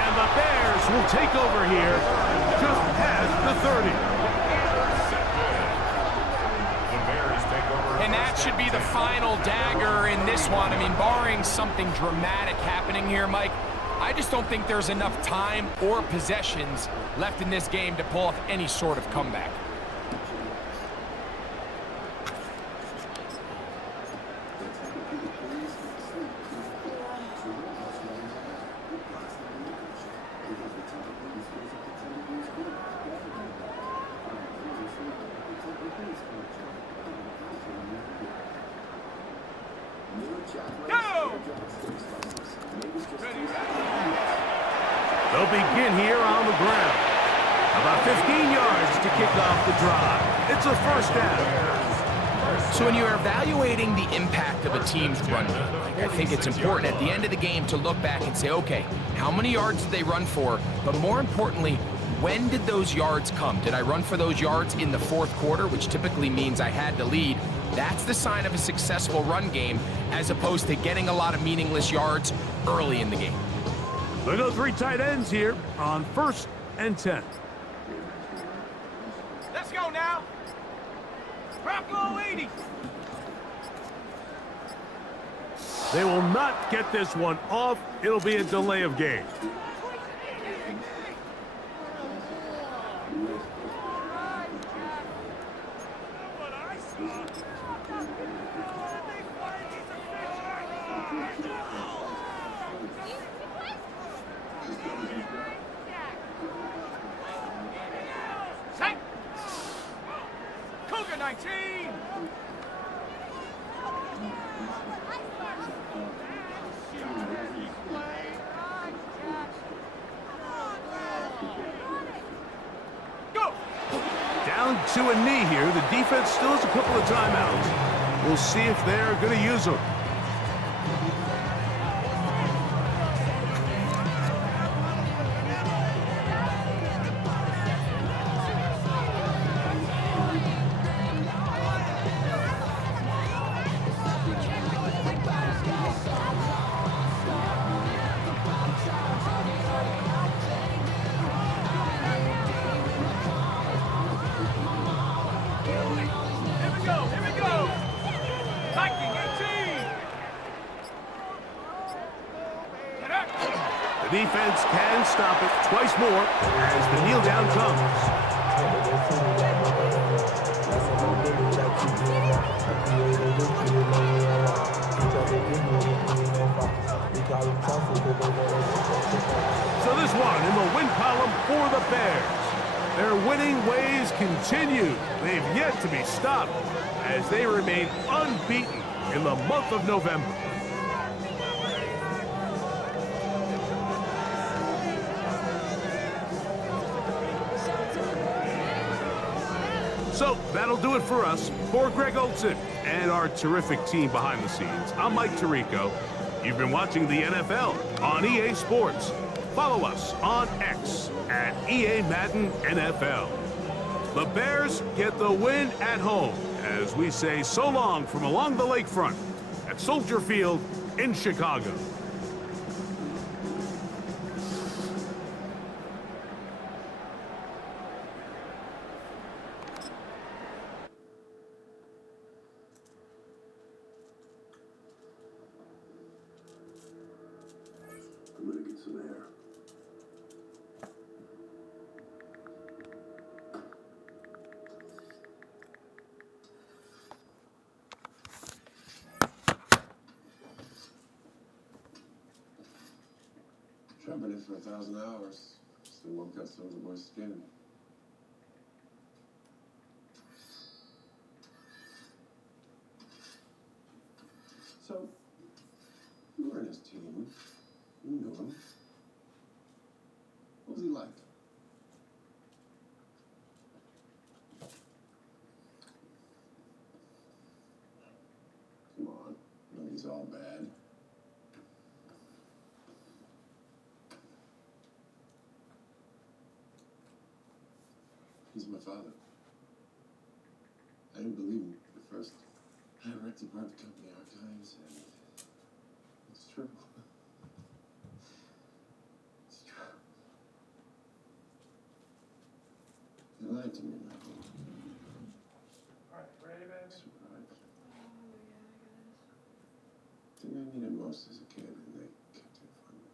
And the Bears will take over here just past the 30. And that should be the final dagger in this one. I mean, barring something dramatic happening here, Mike, I just don't think there's enough time or possessions left in this game to pull off any sort of comeback. They'll begin here on the ground. About 15 yards to kick off the drive. It's a 1st down. So when you're evaluating the impact of a team's run game, I think it's important at the end of the game to look back and say, okay, how many yards did they run for? But more importantly, when did those yards come? Did I run for those yards in the 4th quarter, which typically means I had the lead? That's the sign of a successful run game, as opposed to getting a lot of meaningless yards early in the game. They go 3 tight ends here on 1st and 10. Let's go now. Bronco 80. They will not get this one off. It'll be a delay of game. Cougar 19. Go. Down to a knee here. The defense still has a couple of timeouts. We'll see if they're going to use them. Defense can stop it twice more as the kneel down comes. So this one in the win column for the Bears. Their winning ways continue. They've yet to be stopped as they remain unbeaten in the month of November. So that'll do it for us. For Greg Olson and our terrific team behind the scenes, I'm Mike Tirico. You've been watching the NFL on EA Sports. Follow us on X at EA Madden NFL. The Bears get the win at home as we say so long from along the lakefront at Soldier Field in Chicago. some air. Trapping it for 1,000 hours. Still won't cut some of the boy's skin. So, you were in his team. You knew him. What was he like? Come on. No, he's all bad. He's my father. I didn't believe him at first. I read the private company archives, and it's true. It's true. He lied to me, Michael. Alright, ready, baby? Surprise. The thing I needed most as a kid, and they kept it from me.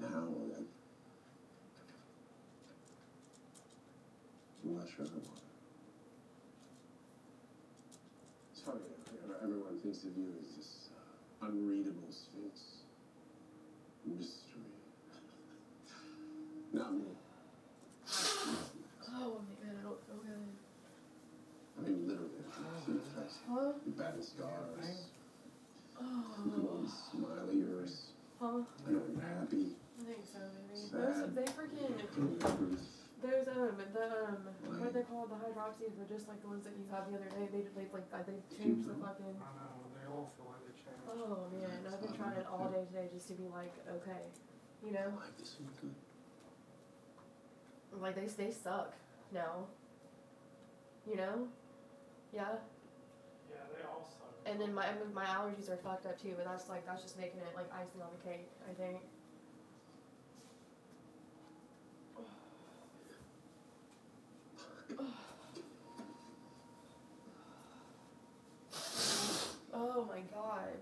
Now, I'm not sure I want it. It's funny, everyone thinks of you as this unreadable sphinx. Mystery. Not me. Oh, man, I don't feel good. I mean, literally, see your face. Huh? Your battle scars. Oh. Little smile of yours. Huh? I know you're happy. I think so, maybe. Sad. They freaking... Those, what are they called? The hydroxys were just like the ones that you had the other day. They changed the fucking... I know, they all feel like they changed. Oh, man, I've been trying all day today just to be like, okay, you know? Like this one good. Like, they suck now. You know? Yeah? Yeah, they all suck. And then my allergies are fucked up too, but that's just making it like icing on the cake, I think. Oh my god.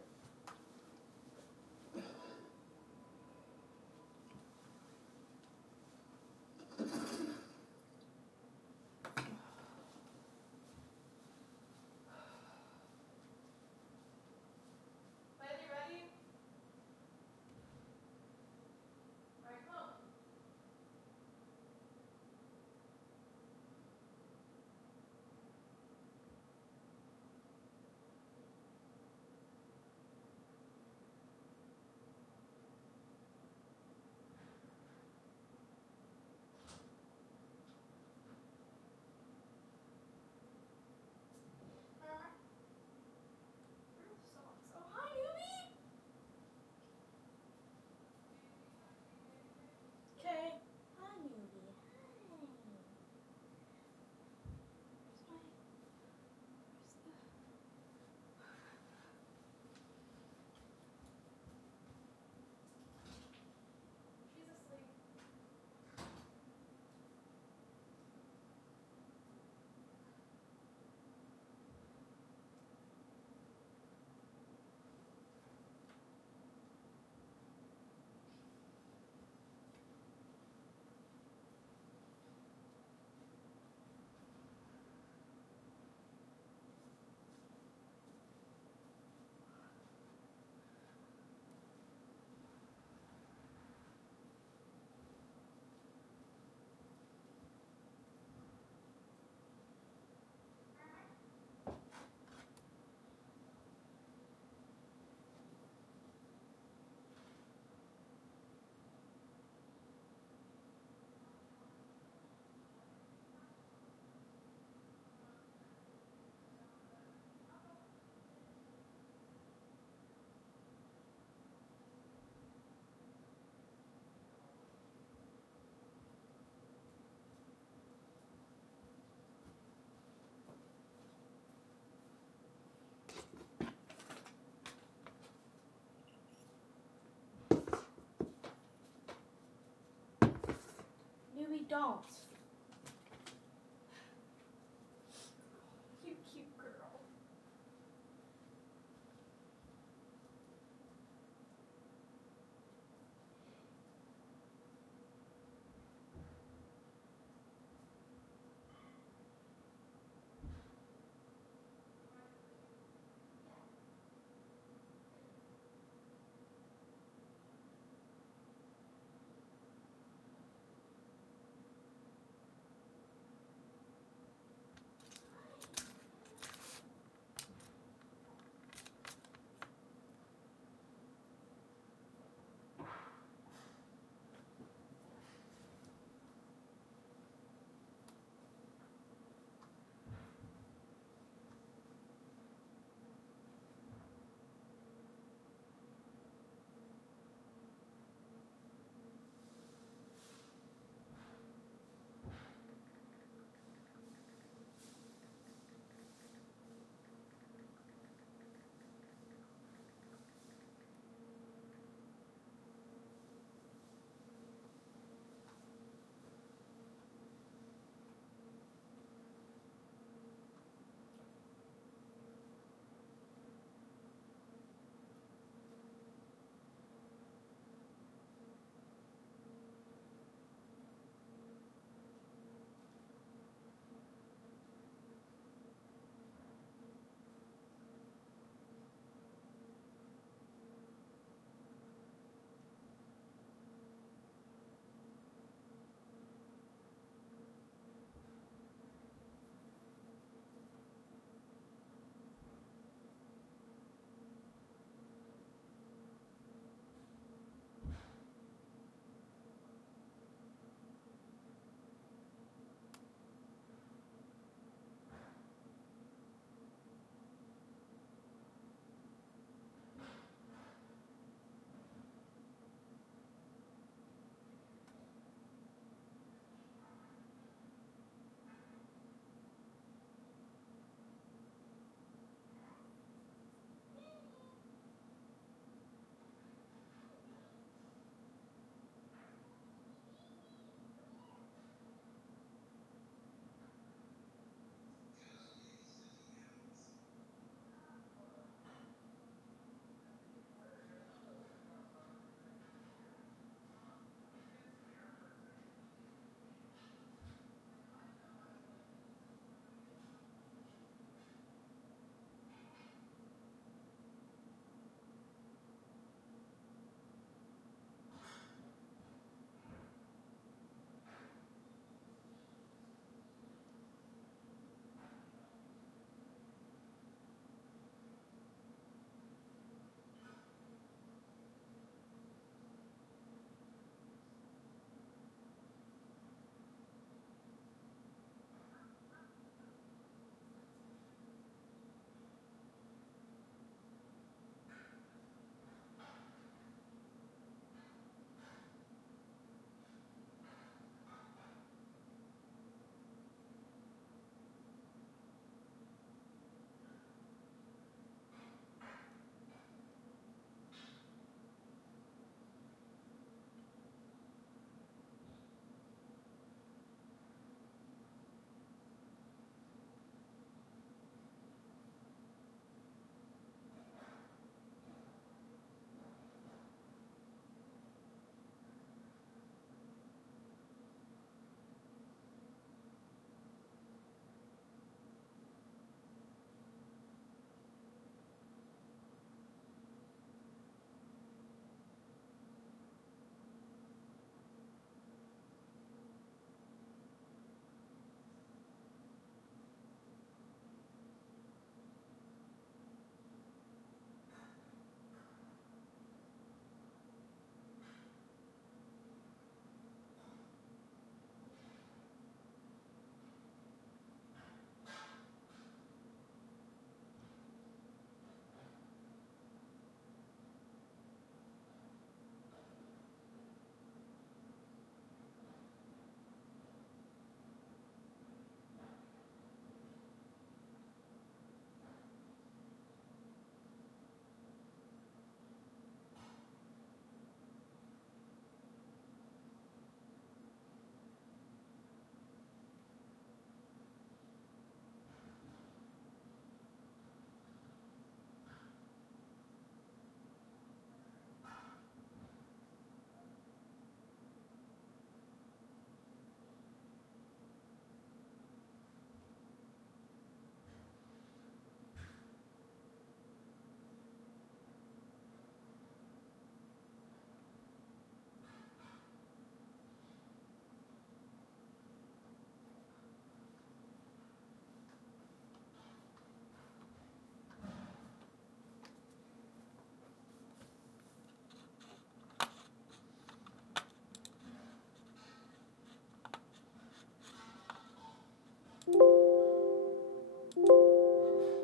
Newbie dolls.